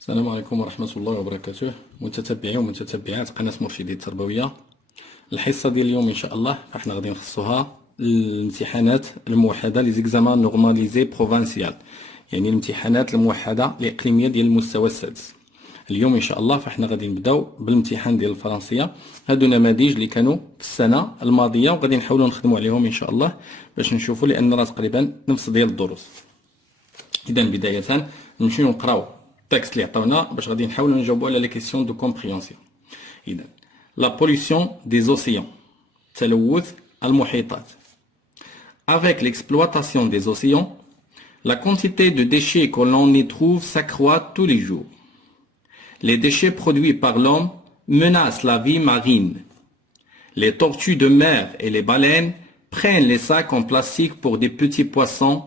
السلام عليكم ورحمة الله وبركاته. متتبعي ومتتبعات قناة مرشدي التربوية، الحصة ديال اليوم إن شاء الله فاحنا غادي نخصوها الامتحانات الموحدة لي زيكزامان نورماليزي بروفانسيال، يعني الامتحانات الموحدة الإقليمية ديال المستوى السادس. اليوم إن شاء الله فاحنا غادي نبداو بالامتحان ديال الفرنسية. هادو نماذج اللي كانوا في السنة الماضية وغادي نحاولوا نخدموا عليهم إن شاء الله باش نشوفوا، لأن راه تقريبا نفس ديال الدروس. إذا بداية نمشيو نقراو التكست اللي عطاونا باش غادي نحاولوا نجاوبوا على لي كيسيون دو كومبريهنسيون. إذا لا بوليسيون دي زوسيون، تلوث المحيطات. Avec l'exploitation des océans, la quantité de déchets que l'on y trouve s'accroît tous les jours. Les déchets produits par l'homme menacent la vie marine. Les tortues de mer et les baleines prennent les sacs en plastique pour des petits poissons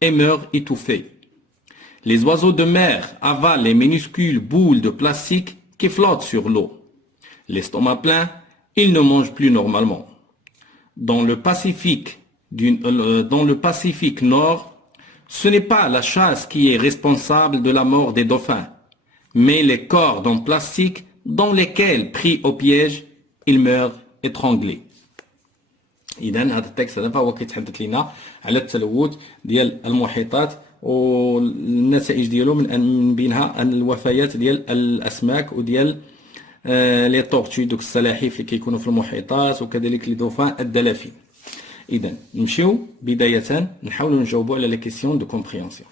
et meurent étouffés. Les oiseaux de mer avalent les minuscules boules de plastique qui flottent sur l'eau. L'estomac plein, ils ne mangent plus normalement. Dans le Pacifique Nord, ce n'est pas la chasse qui est responsable de la mort des dauphins, mais les cordes en plastique dans lesquels, pris au piège, ils meurent étranglés. إذا هذا التكست هذا فهو كيتحدث لنا على التلوث ديال المحيطات والنتائج ديالو من بينها الوفيات ديال الاسماك وديال لي طورتي، دوك السلاحف اللي كيكونوا في المحيطات، وكذلك لي دوفان الدلافين. اذا نمشيو بدايه نحاولوا نجاوبوا على لي كيسيون دو كومبريهنسيون.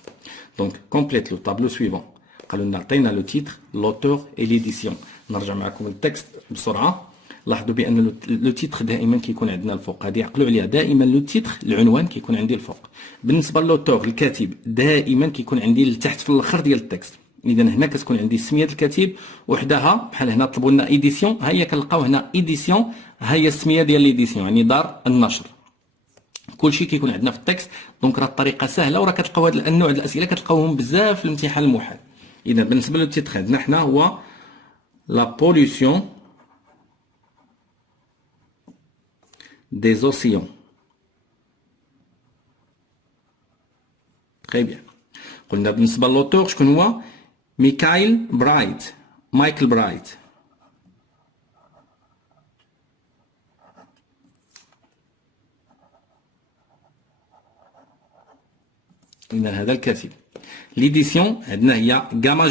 دونك كومبليت لو طابلو سويفون. قالوا لنا عطينا لو تيتر، لوتور اي ليديسيون. نرجع معكم للتكست بسرعه. لاحظوا بان لو تيتر دائما كيكون عندنا الفوق، هذه عقلوا عليها دائما. لو تيتر العنوان كيكون عندي الفوق، بالنسبه للوتور الكاتب دائما كيكون عندي لتحت في الاخر ديال التكست. اذا هنا كتكون عندي سميه الكاتب وحدها، بحال هنا طلبوا لنا ايديسيون، ها هي كنلقاو هنا ايديسيون، ها هي السميه ديال ليديسيون يعني دار النشر. كلشي كيكون عندنا في التكست. دونك راه الطريقه سهله، وراه كتلقاو هذا النوع ديال الاسئله كتلقاوهم بزاف في الامتحان الموحد. اذا بالنسبه للتيتر عندنا حنا هو لا بوليسيون des océans. Très bien. قلنا بالنسبة للوتور شكون هو؟ مايكل برايت. إذا هذا الكاتب. ليديسيون عندنا هي غاما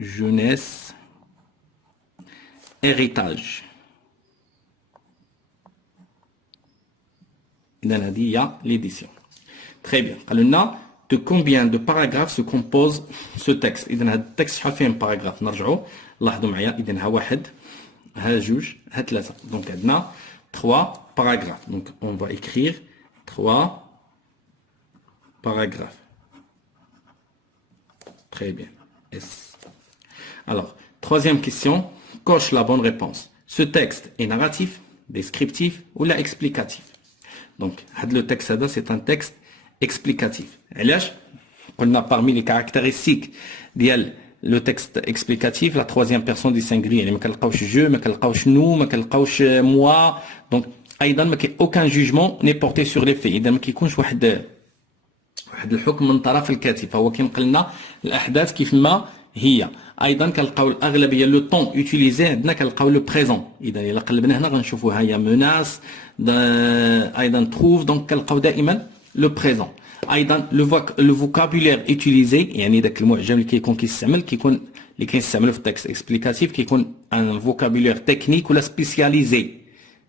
جونيس. héritage. إذا هذه هي l'édition. Très bien. قالوا لنا de combien de paragraphes se compose ce texte. إذا هذا التكست شحال فيه من باراغراف؟ نرجعوا لاحظوا معايا. إذا ها واحد، ها جوج، ها ثلاثة. دونك عندنا 3 paragraphes. Donc on va écrire 3 paragraphes. Très bien. S. Alors, troisième question. Coche la bonne réponse. Ce texte est narratif, descriptif ou la explicatif? Donc, le texte, c'est un texte explicatif. On a parmi les caractéristiques le texte explicatif, la troisième personne du singulier. ما كنلقاوش je, ما كنلقاوش nous, ما كنلقاوش moi. Donc, أيضا aucun jugement n'est porté sur les faits. إذا ما كيكونش واحد الحكم من طرف الكاتب، فهو كينقل لنا الأحداث كيف ما هي. ايضا كنلقاو الاغلبيه لو طون يوتيليزي عندنا كنلقاو لو بريزون. اذا الا قلبنا هنا غنشوفوا ها هي موناس، ايضا تروف. دونك كنلقاو دائما لو بريزون. ايضا لو فوكابولير يوتيليزي، يعني داك المعجم اللي كيكون اللي كيستعملوا في التكست اكسبليكاتيف كيكون ان فوكابولير تكنيك ولا سبيسياليزي.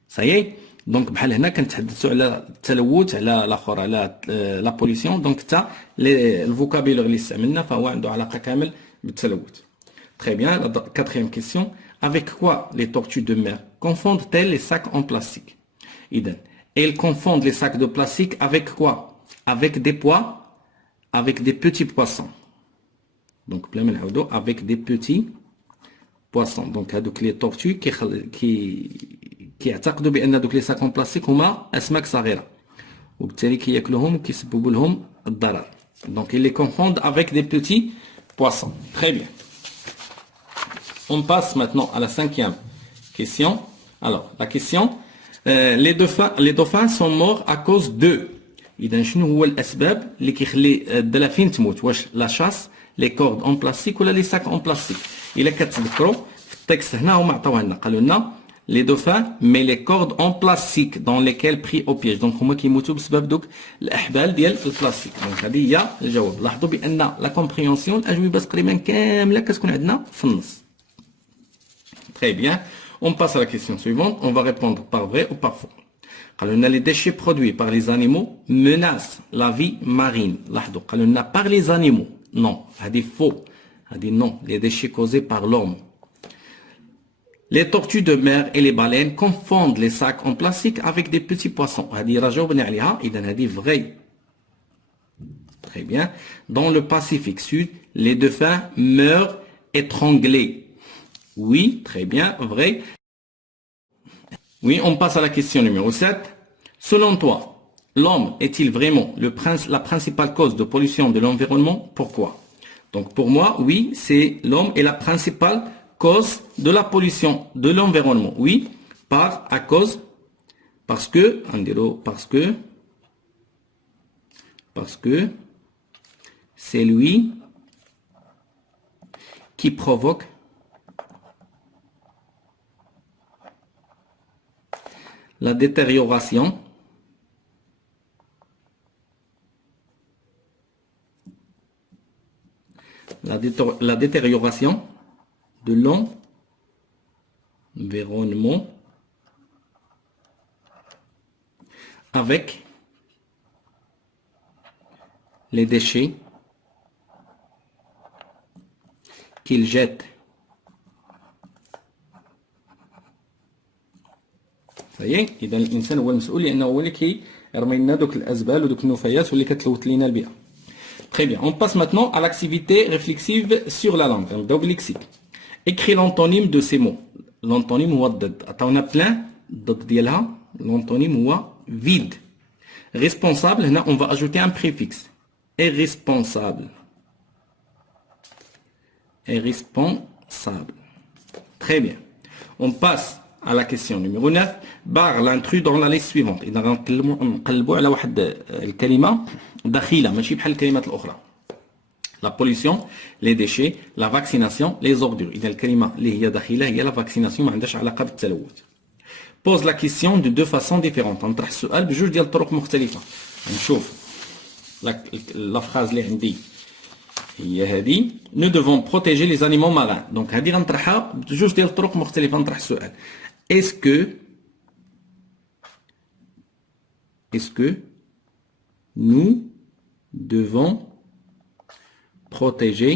صايي. دونك بحال هنا كنتحدثوا على التلوث، على الاخر على لا بوليسيون. دونك حتى الفوكابولير اللي استعملنا فهو عنده علاقه كامل بالتلوث. Très bien. La quatrième question. Avec quoi les tortues de mer confondent-elles les sacs en plastique? Elles confondent les sacs de plastique avec quoi? Avec des pois, avec des petits poissons. Donc, avec des petits poissons. Donc, les tortues qui يعتقدوا بأن دوك les sacs en plastique هما أسماك صغيرة، وبالتالي كياكلوهم وكيسببوا لهم الضرر. Donc, ils les confondent avec des petits poissons. Très bien. On passe maintenant à la cinquième question. Alors, la question, les dauphins sont morts à cause de. اذا شنو هو الاسباب اللي كيخلي الدلافين تموت؟ واش لا شاس، لي كورد اون بلاستيك ولا لي ساك اون بلاستيك؟ الا كتذكروا في التكست هنا هما عطاوها لنا، قالوا لنا لي دوفان مي لي كورد اون بلاستيك دون ليكيل بري او بياج. دونك هما كيموتوا بسبب دوك الاحبال ديال البلاستيك. دونك هذه هي الجواب. لاحظوا بان لا كومبريونسيون الاجوبه تقريبا كامله كتكون عندنا في النص. Très bien. On passe à la question suivante. On va répondre par vrai ou par faux. Les déchets produits par les animaux menacent la vie marine. Par les animaux. Non. C'est faux. C'est non. Les déchets causés par l'homme. Les tortues de mer et les baleines confondent les sacs en plastique avec des petits poissons. C'est vrai. Très bien. Dans le Pacifique Sud, les dauphins meurent étranglés. Oui, très bien, vrai. Oui, on passe à la question numéro 7. Selon toi, l'homme est-il vraiment la principale cause de pollution de l'environnement? Pourquoi? Donc pour moi, oui, c'est l'homme est la principale cause de la pollution de l'environnement. Oui, parce que c'est lui qui provoque la détérioration de l'environnement avec les déchets qu'il jette. صحيح. اذا الانسان هو المسؤول لانه هو اللي كيرمي لنا دوك الازبال ودوك النفايات واللي كتلوث لينا البيئه. Très bien. On passe maintenant à l'activité réflexive sur la langue. نبداو بالليكسيك. Écris l'antonyme de ces mots. L'antonyme هو الضد. عطاونا بلان الضد ديالها. L'antonyme هو vide. Responsable هنا on va ajouter un préfixe. Irresponsable. Irresponsable. Très bien. On passe à la question numéro 9. Barre l'intrus dans la liste suivante. إذا غنقلبوا على واحد الكلمة دخيلة ماشي بحال الكلمات الأخرى. La pollution, les déchets, la vaccination, les ordures. إذا الكلمة اللي هي دخيلة هي la vaccination ما عندهاش علاقة بالتلوث. Pose la question de deux façons différentes. نطرح السؤال بجوج ديال الطرق مختلفة. نشوف la phrase اللي عندي هي هذه. Nous devons protéger les animaux marins. Donc هذه غنطرحها بجوج ديال الطرق مختلفة. نطرح السؤال. Est-ce que nous devons protéger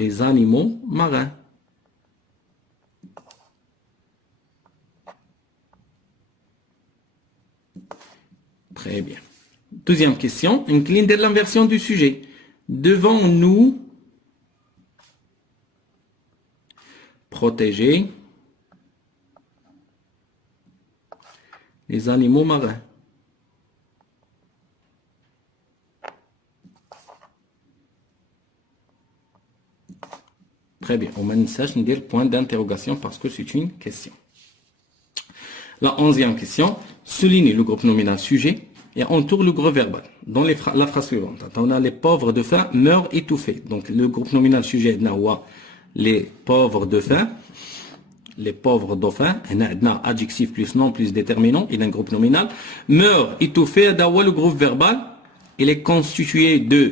les animaux marins? Très bien. Deuxième question, incline de l'inversion du sujet. Devons-nous protéger les animaux marins? Très bien. On va dire point d'interrogation parce que c'est une question. La 11e question. Souligne le groupe nominal sujet et entoure le groupe verbal. Dans la phrase suivante. On a les pauvres de faim meurent étouffés. Donc le groupe nominal sujet est les pauvres de faim. Les pauvres dauphins. On a adjectif plus nom plus déterminant. Il y a un groupe nominal. Meurent étouffés. Le groupe verbal. Il est constitué de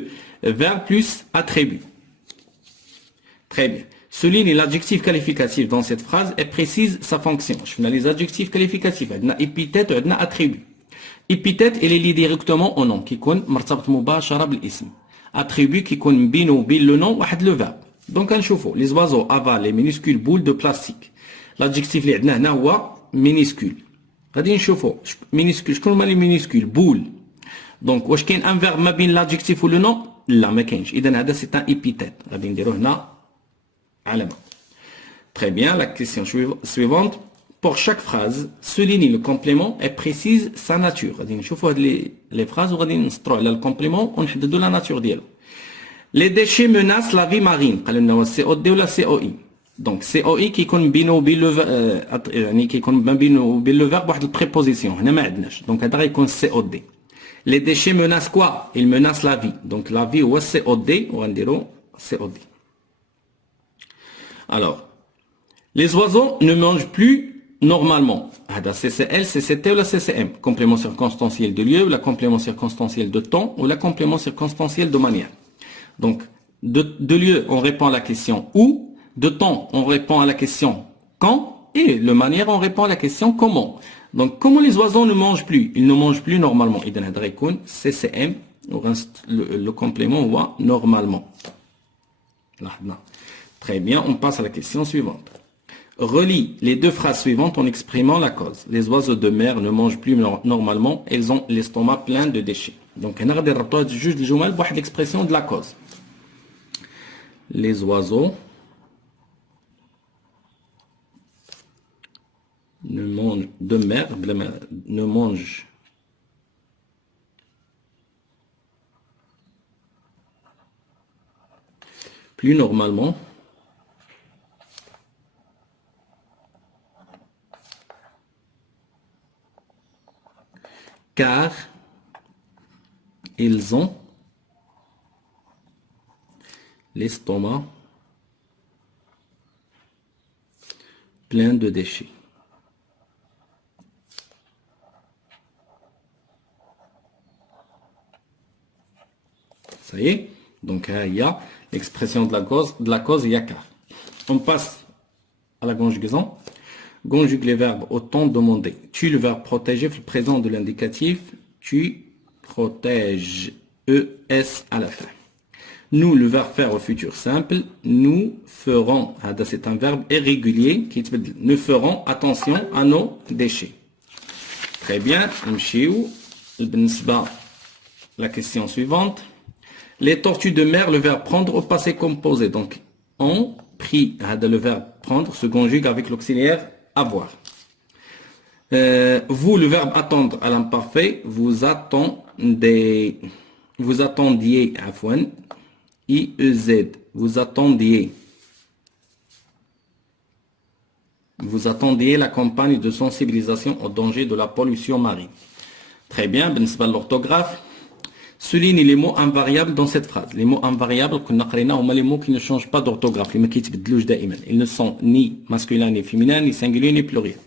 verbe plus attribut. Très bien. Souligne l'adjectif qualificatif dans cette phrase et précise sa fonction. Je fais les adjectifs qualificatifs. On a épithète, on a attribut. Épithète, il est lié directement au nom, qui est مرتبط مباشرة بالاسم. Attribut, qui est بينه وبين le nom, واحد le verbe. Donc, on chouffe. Les oiseaux avalent les minuscules boules de plastique. L'adjectif اللي عندنا هنا هو minuscule. غادي نشوفوا minuscule. شكون هما les minuscules? Boule. Donc, واش كاين un verbe ما بين l'adjectif و le nom? لا ما كاينش. إذا هذا c'est un épithète. غادي نديرو هنا علامة. Très bien, la question suivante. Pour chaque phrase, souligne le complément et précise sa nature. غادي نشوفوا هاد les phrases وغادي نسطروا على الكومبليمون ونحددوا la nature ديالو. Les déchets menacent la vie marine. قالوا لنا هو CO2 ولا COI. Donc COI qui يكون بينه وبين le يعني كيكون ما بينه وبين le verbe واحد البريبوزيسيون هنا ما عندناش. Donc هذا غيكون COD. Les déchets menacent quoi? Ils menacent la vie. Donc la vie هو COD وغنديرو COD. Alors les oiseaux ne mangent plus normalement. هذا CCL, CCT ou la CCM. Complément circonstanciel de lieu, ou la complément circonstanciel de temps ou la complément circonstanciel de manière. Donc de lieu on répond à la question où. De temps, on répond à la question quand, et de manière, on répond à la question comment. Donc, comment les oiseaux ne mangent plus? Ils ne mangent plus normalement. Et dans la CCM, le complément voit normalement. Très bien, on passe à la question suivante. Relie les deux phrases suivantes en exprimant la cause. Les oiseaux de mer ne mangent plus normalement, ils ont l'estomac plein de déchets. Donc, on a juste l'expression de la cause. Les oiseaux ne mange de mer, ne mange plus normalement car ils ont l'estomac plein de déchets. Ça y est, donc il y a l'expression de la cause, il y a car. On passe à la conjugaison. Conjugue les verbes au temps demandé. Tu le verbe protéger, le présent de l'indicatif. Tu protèges, ES à la fin. Nous, le verbe faire au futur simple. Nous ferons, c'est un verbe irrégulier qui nous ferons attention à nos déchets. Très bien, la question suivante. Les tortues de mer, le verbe prendre au passé composé. Donc, on pris, le verbe prendre se conjugue avec l'auxiliaire avoir. Vous, le verbe attendre à l'imparfait, vous attendiez, afouane, IEZ, vous attendiez la campagne de sensibilisation au danger de la pollution marine. Très bien, l'orthographe. Souligne les mots invariables dans cette phrase. Les mots invariables, les mots qui ne changent pas d'orthographe. Ils ne sont ni masculins, ni féminins, ni singuliers, ni pluriels.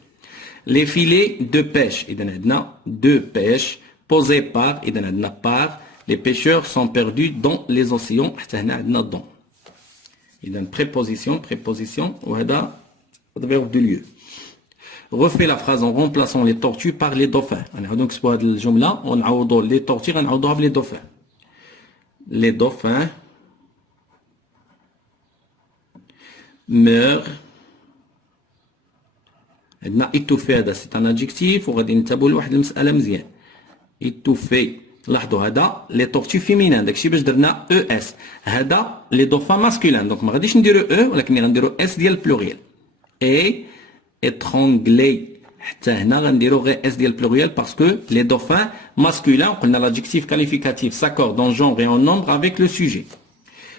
Les filets de pêche, de pêche, posés par, par, les pêcheurs sont perdus dans les océans. Dans. Il y a une préposition, ou verbe de lieu. Refait la phrase en remplaçant les tortues par les dauphins. Donc, on a les tortues, on a les dauphins. Les dauphins meurent. étouffé, c'est un adjectif. وغادي نتابعوا لواحد المسألة مزيان. étouffé. لاحظوا هذا les tortues féminines. داكشي باش درنا ES. هذا les dauphins masculins. Donc ما غاديش نديرو E ولكن غنديرو S ديال pluriel. Et étranglé. حتى هنا غنديرو غير S ديال pluriel parce que les dauphins masculins, قلنا l'adjectif qualificatif s'accorde en genre et en nombre avec le sujet.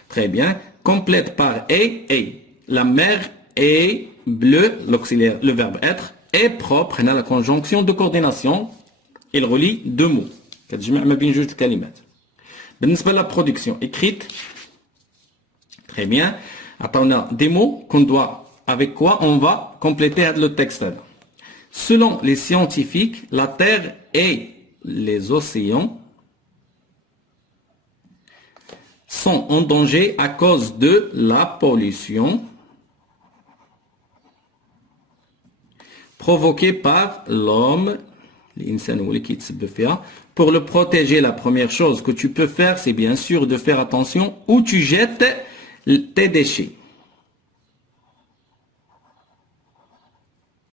Très bien. Complète par et. La mer est bleue, l'auxiliaire, le verbe être, est propre. On a la conjonction de coordination. Il relie deux mots. كتجمع ما بين جوج الكلمات. بالنسبة la production écrite. Très bien. عطاونا des mots qu'on doit, avec quoi on va compléter le texte. Selon les scientifiques, la Terre et les océans sont en danger à cause de la pollution provoquée par l'homme. Pour le protéger, la première chose que tu peux faire, c'est bien sûr de faire attention où tu jettes tes déchets.